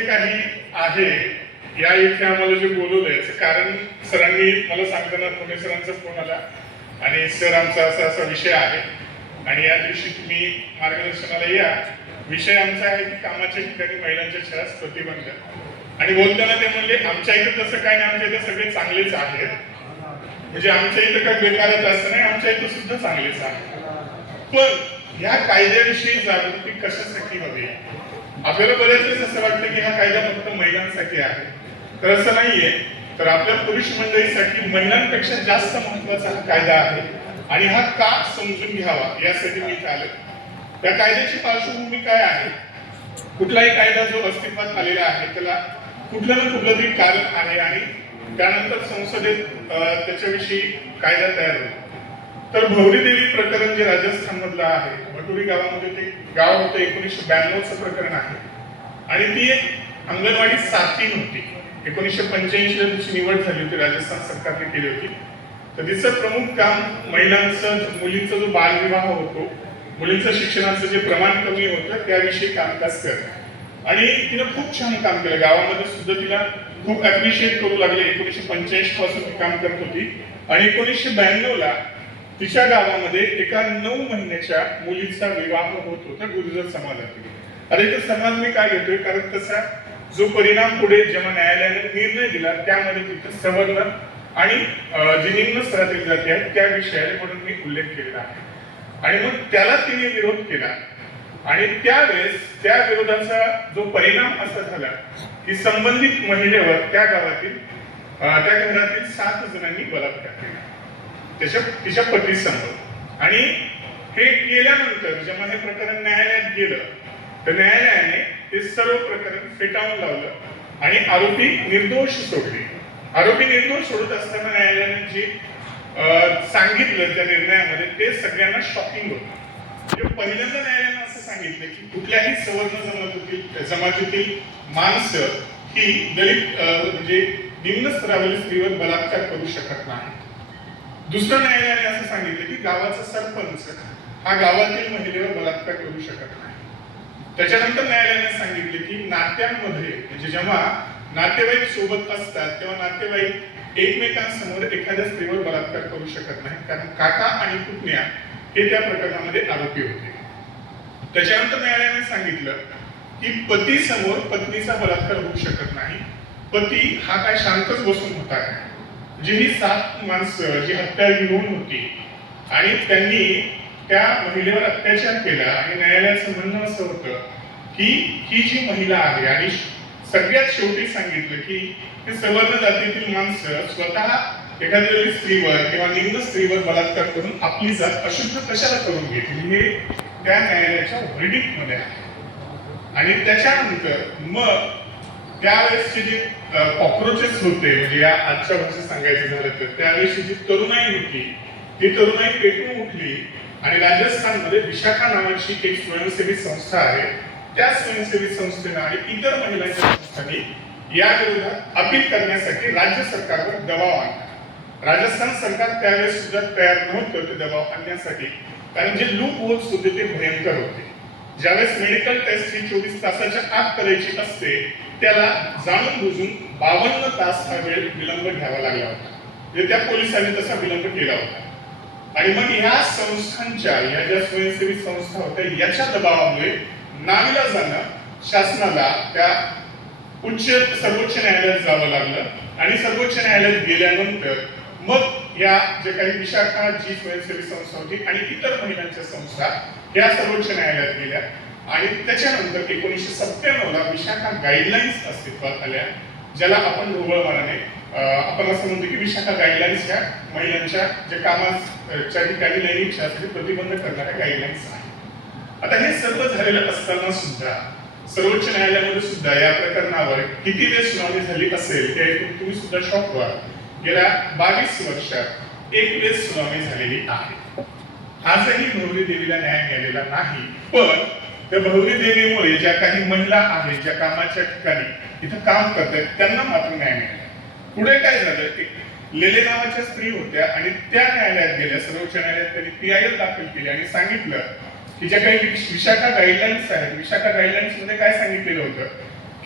काही आहे या इथे आम्हाला जे बोलवलंय कारण सरांनी मला सांगताना पुणे सरांचा फोन आला आणि सर आमचा असा असा विषय आहे आणि या दिवशी तुम्ही मार्गदर्शनाला या. विषय आमचा आहे की कामाच्या ठिकाणी महिलांच्या छळास प्रतिबंध. आणि बोलताना ते म्हणले आमच्या इथे तसं काय नाही, आमच्या इथे सगळे चांगलेच आहेत. म्हणजे आमच्या इथं काय बेकारच असं नाही, आमच्या इथं सुद्धा चांगलेच आहे. पण ह्या कायद्याविषयी जागृती कशासाठी हवी? आपल्याला बऱ्याच वेळेस असं वाटतं की हा कायदा फक्त महिलांसाठी आहे, तर असं नाहीये. तर आपल्या पुरुष मंडळीसाठी महिलांपेक्षा जास्त महत्वाचा हा कायदा आहे आणि हा का समजून घ्यावा यासाठी मी इथे आलो. त्या कायद्याची पार्श्वभूमी काय आहे? कुठलाही कायदा जो अस्तित्वात आलेला आहे त्याला कुठलं ना कुठलं तरी कारण आहे आणि त्यानंतर संसदेत त्याच्याविषयी कायदा तयार होतो. तर भौरी देवी प्रकरण जे राजस्थान मधलं आहे, भटुरी गावामध्ये ते गाव होतं, 1992चं प्रकरण आहे आणि ती एक अंगणवाडी साथीन होती. 1985 ला तिची निवड झाली होती, राजस्थान सरकारने केली होती. तर तिचं प्रमुख काम महिलांचं मुलींचा जो बालविवाह होतो, मुलींचं शिक्षणाचं जे प्रमाण कमी होतं त्याविषयी कामकाज करणं आणि तिनं खूप छान काम केलं. गावामध्ये सुद्धा तिला खूप अप्रिशिएट करू लागले. 1985 पासून ती काम करत होती आणि 1992 ला तिच्या गावामध्ये एका 9 महिन्याच्या मुलीचा विवाह होत होता गुर्जर समाजातील. अरे तो समाज मी काय घेतोय, कारण तसा जो परिणाम पुढे जेव्हा न्यायालयाने निर्णय दिला त्यामध्ये तिथं सवर्ण आणि जे निम्न स्तरातील जाती आहेत त्या विषयाला म्हणून मी उल्लेख केलेला आहे. आणि मग त्याला तिने विरोध केला आणि त्यावेळेस त्या विरोधाचा जो परिणाम असा झाला की संबंधित महिलेवर त्या गावातील त्या घरातील 7 जणांनी बलात्कार केला तिच्या पतीसमोर. आणि हे केल्यानंतर जेव्हा हे प्रकरण न्यायालयात गेलं तर न्यायालयाने ते सर्व प्रकरण फेटाळून लावलं आणि आरोपी निर्दोष सोडले. आरोपी निर्दोष सोडत असताना न्यायालयाने जे सांगितलं त्या निर्णयामध्ये ते सगळ्यांना शॉकिंग होतं. म्हणजे पहिल्यांदा न्यायालयाने असं सांगितलं की कुठल्याही सवर्ण जमातीतील माणसं ही दलित म्हणजे निम्न स्तरावरील स्त्रीवर बलात्कार करू शकत नाही. दुसऱ्या न्यायालयाने असं सांगितलं की गावाचा सरपंच हा गावातील महिलेवर बलात्कार करू शकत नाही. त्याच्यानंतर न्यायालयाने सांगितले की नात्यांमध्ये म्हणजे जेव्हा नातेवाईक सोबत असतात तेव्हा नातेवाईक एकमेकांसमोर एखाद्या स्त्रीवर बलात्कार करू शकत नाही, कारण काका आणि पुतण्या हे त्या प्रकरणामध्ये आरोपी होते. त्याच्यानंतर न्यायालयाने सांगितलं की पती समोर पत्नीचा बलात्कार होऊ शकत नाही. पती हा काय शांतच बसून होता काय? जी ही 7 माणसं जी हत्या घेऊन होती आणि त्यांनी त्या महिलेवर अत्याचार केला आणि न्यायालयाचं म्हणणं असं होतं की ही जी महिला आहे आणि सगळ्यात शेवटी सांगितलं की सवर्ण जातीतील माणसं स्वतः एखाद्या स्त्रीवर किंवा निम्न स्त्रीवर बलात्कार करून आपली जात अशुद्ध कशाला करून घेतली, हे त्या न्यायालयाच्या व्हर्डिक्ट मध्ये आहे. आणि त्याच्यानंतर मग त्यावेळेसचे जे कॉक्रोचेस होते, म्हणजे या आजच्या भाषेत सांगायचं झालं तर त्यावेळेसची जी तरुणाई होती ती तरुणाई पेटून उठली आणि राजस्थानमध्ये विशाखा नावाची एक स्वयंसेवी संस्था आहे, त्या स्वयंसेवी संस्थेने आणि इतर महिलांच्या संस्थांनी या विरोधात अपील करण्यासाठी राज्य सरकारवर दबाव आणला. राजस्थान सरकार त्यावेळेस सुद्धा तयार नव्हतं ते दबाव आणण्यासाठी, कारण जे लूप होल्स होते ते भयंकर होते. ज्यावेळेस मेडिकल टेस्ट ही 24 तासाच्या आत करायची असते त्याला जाणून बुजून 52 तास हा वेळ विलंब घ्यावा लागला होता. म्हणजे त्या पोलिसांनी तसा विलंब केला होता. आणि मग या संस्थांच्या या ज्या स्वयंसेवी संस्था होत्या याच्या दबावामुळे नाविलाजानं शासनाला त्या सर्वोच्च न्यायालयात जावं लागलं आणि सर्वोच्च न्यायालयात गेल्यानंतर मग या जे काही विशाखा जी स्वयंसेवी संस्था होती आणि इतर महिलांच्या संस्था या सर्वोच्च न्यायालयात गेल्या आणि त्याच्यानंतर 1997 ला विशाखा गाईडलाईन्स अस्तित्वात आल्या, ज्याला आपण ढोबळमानाने आपण असं म्हणतो की विशाखा गाईडलाईन्स ह्या महिलांच्या जे कामाच्या ठिकाणी लैंगिक छळासाठी प्रतिबंध करणाऱ्या गाईडलाईन्स आहेत. आता हे सर्व झालेलं असताना सुद्धा सर्वोच्च न्यायालयामध्ये सुद्धा या प्रकरणावर किती वेळ सुनावणी झाली असेल ते ऐकून तुम्ही सुद्धा शॉक व्हाल. गेल्या 22 वर्षात 1 वेळ सुनावणी झालेली आहे. आजही भौरी देवीला न्याय मिळालेला नाही. पण त्या भौरी देवीमुळे ज्या काही महिला आहेत ज्या कामाच्या ठिकाणी इथं काम करतात त्यांना मात्र न्याय मिळाला. पुढे काय झालं की लेले नावाच्या स्त्री होत्या आणि त्या न्यायालयात गेल्या, सर्वोच्च न्यायालयात त्यांनी PIL दाखल केली आणि सांगितलं की ज्या काही विशाखा गाईडलाईन्स आहेत, विशाखा गाईडलाईन्स मध्ये काय सांगितलेलं होतं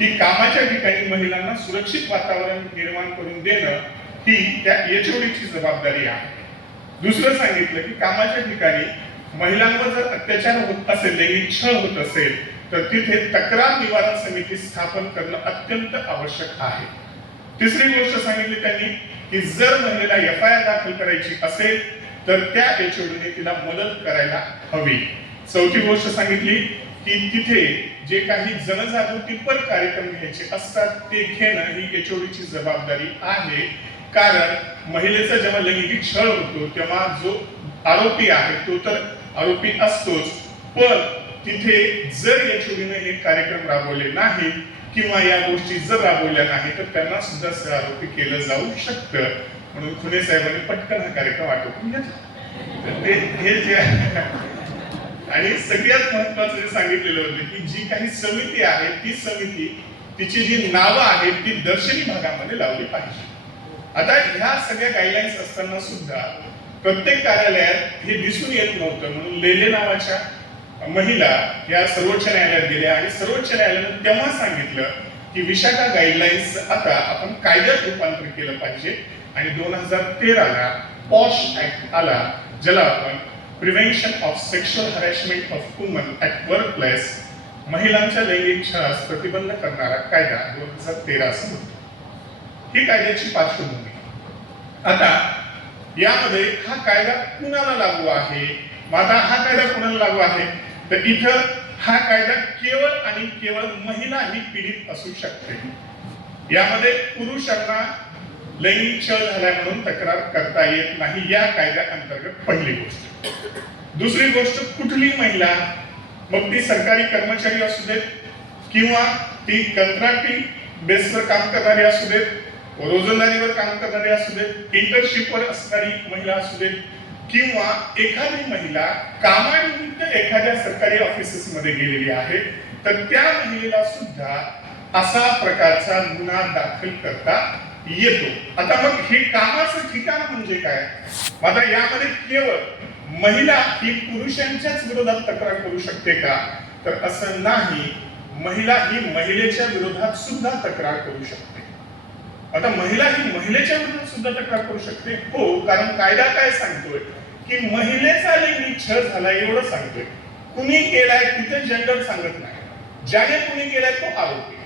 की कामाच्या ठिकाणी महिलांना सुरक्षित वातावरण निर्माण करून देणं ही त्या एचओडीची जबाबदारी आहे. दुसरं सांगितलं की कामाच्या ठिकाणी महिलांवर जर अत्याचार होत असेल, लैंगिक छळ होत असेल, तर तिथे तक्रार निवारण समिती स्थापन करणं अत्यंत आवश्यक आहे. तिसरी गोष्ट सांगितली त्यांनी की जर महिलेला एफआयआर दाखल करायची असेल तर त्या एचओडीने तिला मदत करायला हवी. चौथी गोष्ट सांगितली की तिथे जे काही जनजागृतीपर कार्यक्रम घ्यायचे असतात ते घेणं ही एचओडीची जबाबदारी आहे. कारण महिलेचा जेव्हा लैंगिक छळ होतो तेव्हा जो आरोपी आहे तो तर आरोपी असतोच, पण तिथे जर एचओडीने हे कार्यक्रम राबवले नाही किंवा या गोष्टी जर राबवल्या नाही तर त्यांना सुद्धा सहआरोपी केलं जाऊ शकतं. म्हणून खुने साहेबांनी पटकन हा कार्यक्रम आटोपून घेतला. हे जे आणि सगळ्यात महत्वाचं जे सांगितलेलं होतं की जी काही समिती आहे ती समिती तिची जी नावं आहेत ती दर्शनी भागामध्ये लावली पाहिजे. आता ह्या सगळ्या गाईडलाईन्स असताना सुद्धा प्रत्येक कार्यालयात हे दिसून येत नव्हतं. म्हणून लेले नावाच्या महिला या सर्वोच्च न्यायालयात गेल्या आणि सर्वोच्च न्यायालयाने तेव्हा सांगितलं की विशाखा गाईडलाईन्स आता आपण कायद्यात रूपांतर केलं पाहिजे. आणि 2013ला पॉश ऍक्ट आला, ज्याला आपण prevention of sexual harassment of woman at work place, महिलांच्या लैंगिक छळास प्रतिबंध करणारा कायदा 2013 असं म्हणतो. ही कायद्याची पार्श्वभूमी. आता यामध्ये हा कायदा कुणाला लागू आहे? आता हा कायदा कुणाला लागू आहे तर इथं हा कायदा केवळ आणि केवळ महिला ही पीडित असू शकते. यामध्ये पुरुषांना लैंगिक छळ झाला म्हणून तक्रार करता येत नाही या कायद्या अंतर्गत पहिली गोष्ट. दुसरी गोष्ट, कुठली महिला, मग ती सरकारी कर्मचारी असू देत किंवा ती कंत्राटी बेसवर काम करणारी असू देत, रोजंदारीवर काम करणारी असू देत, इंटर्नशिपवर असणारी महिला असू देत किंवा एखादी महिला कामानिमित्त एखाद्या सरकारी ऑफिसेस मध्ये गेलेली आहे तर त्या महिलेला सुद्धा असा प्रकारचा गुन्हा दाखल करता येतो. आता मग हे कामाचं ठिकाण म्हणजे काय? आता यामध्ये केवळ महिला ही पुरुषांच्याच विरोधात तक्रार करू शकते का तर असं नाही. महिला ही महिलेच्या विरोधात सुद्धा तक्रार करू शकते. आता महिला ही महिलेच्या विरोधात सुद्धा तक्रार करू शकते. हो, कारण कायदा काय सांगतोय की महिलेचा लैंगिक छळ झाला एवढं सांगतोय. कुणी केलाय तिथे जेंडर सांगत नाही. ज्याने कुणी केलाय तो आरोपी.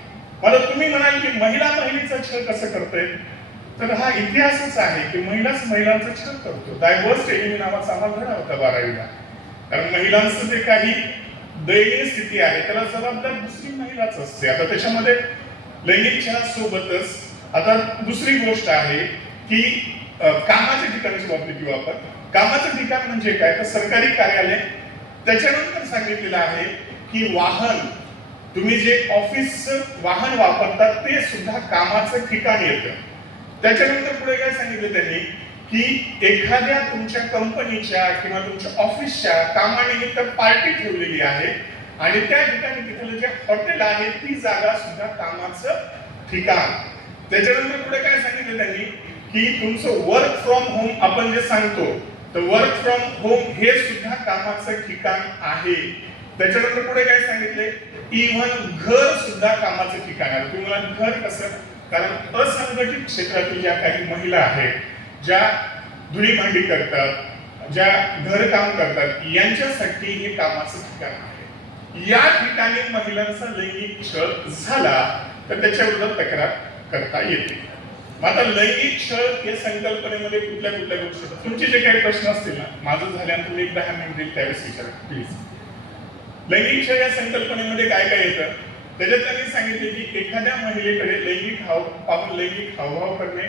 मला तुम्ही म्हणाल की महिला महिलेचा छळ कसं करते, तर हा इतिहासच आहे की महिलाच महिलांचा छळ करतो. डायव्हर्स एलिमी नावाचा आम्हाला धडा होता 12वीला. कारण महिलांचं जे काही दयनीय स्थिती आहे त्याला जबाबदार दुसरी महिलाच असते. आता त्याच्यामध्ये लैंगिक छळासोबतच आता दुसरी गोष्ट आहे की कामाच्या ठिकाणाची बाबतीत आपण कामाचं ठिकाण म्हणजे काय तर सरकारी कार्यालय. त्याच्यानंतर सांगितलेलं आहे की वाहन, तुम्ही जे ऑफिस वाहन वापरतात ते सुद्धा कामाचं ठिकाण येतं. त्याच्यानंतर पुढे काय सांगितलं त्यांनी की एखाद्या तुमच्या कंपनीच्या किंवा तुमच्या ऑफिसच्या कामानिमित्त पार्टी ठेवलेली आहे आणि त्या ठिकाणी तिथलं जे हॉटेल आहे ती जागा सुद्धा कामाचं ठिकाण. त्याच्यानंतर पुढे काय सांगितलं त्यांनी की तुमचं वर्क फ्रॉम होम आपण जे सांगतो तर वर्क फ्रॉम होम हे सुद्धा कामाचं ठिकाण आहे. त्याच्यानंतर पुढे काय सांगितले, इव्हन घर सुद्धा कामाचं ठिकाण आहे. तुम्हाला घर कसं, कारण असंघटित क्षेत्रातील ज्या काही महिला आहेत, ज्या धुणी भांडी करतात, ज्या घर काम करतात, यांच्यासाठी हे कामाचं ठिकाण आहे. या ठिकाणी महिलांचा लैंगिक छळ झाला तर त्याच्या विरोधात तक्रार करता येते. आता लैंगिक छळ या संकल्पनेमध्ये कुठल्या कुठल्या गोष्टी, तुमचे जे काही प्रश्न असतील ना, माझं झाल्यानंतर मी एक 10 मिनिट देईल त्यावेळेस विचारा प्लीज. लैंगिक छळ या संकल्पनेमध्ये काय काय येतं त्याच्यात त्यांनी सांगितले की एखाद्या महिलेकडे लैंगिक हावभाव करणे,